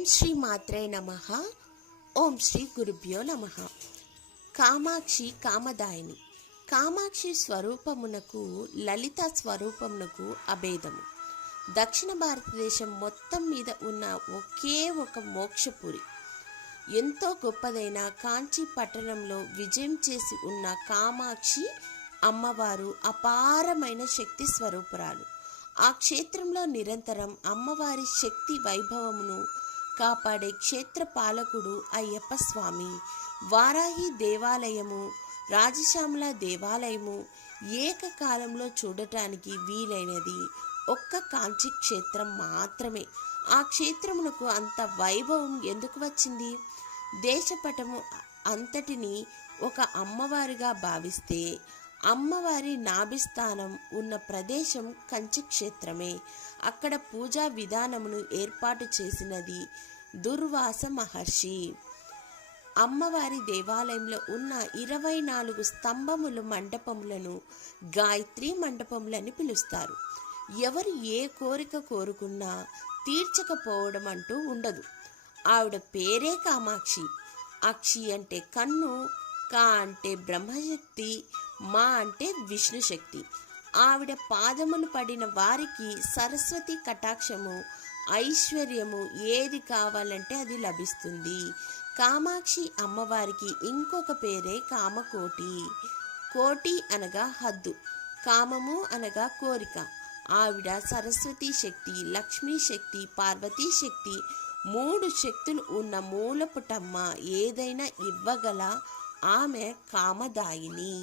ఓం శ్రీ మాత్రే నమః. ఓం శ్రీ గురుభ్యో నమః. కామాక్షి కామదాయిని. కామాక్షి స్వరూపమునకు లలిత స్వరూపమునకు అభేదము. దక్షిణ భారతదేశం మొత్తం మీద ఉన్న ఒకే ఒక మోక్షపురి. ఎంతో గొప్పదైన కాంచీ పట్టణంలో విజయం చేసి ఉన్న కామాక్షి అమ్మవారు అపారమైన శక్తి స్వరూపురాలు. ఆ క్షేత్రంలో నిరంతరం అమ్మవారి శక్తి వైభవమును కాపాడే క్షేత్ర పాలకుడు అయ్యప్ప స్వామి. వారాహి దేవాలయము, రాజశ్యామల దేవాలయము ఏకకాలంలో చూడటానికి వీలైనది ఒక్క కాంచీ క్షేత్రం మాత్రమే. ఆ క్షేత్రమునకు అంత వైభవం ఎందుకు వచ్చింది? దేశపటము అంతటిని ఒక అమ్మవారిగా భావిస్తే అమ్మవారి నాభిస్థానం ఉన్న ప్రదేశం కంచి క్షేత్రమే. అక్కడ పూజా విధానమును ఏర్పాటు చేసినది దుర్వాస మహర్షి. అమ్మవారి దేవాలయంలో ఉన్న 24 స్తంభముల మండపములను గాయత్రి మండపములని పిలుస్తారు. ఎవరు ఏ కోరిక కోరుకున్నా తీర్చకపోవడం అంటూ ఉండదు. ఆవిడ పేరే కామాక్షి. అక్షి అంటే కన్ను, కా అంటే బ్రహ్మశక్తి, మా అంటే విష్ణుశక్తి. ఆవిడ పాదములు పడిన వారికి సరస్వతి కటాక్షము, ఐశ్వర్యము ఏది కావాలంటే అది లభిస్తుంది. కామాక్షి అమ్మవారికి ఇంకొక పేరే కామకోటి. కోటి అనగా హద్దు, కామము అనగా కోరిక. ఆవిడ సరస్వతి శక్తి, లక్ష్మీ శక్తి, పార్వతీ శక్తి, 3 శక్తులు ఉన్న మూలపుటమ్మ. ఏదైనా ఇవ్వగల ఆమె కామదాయిని.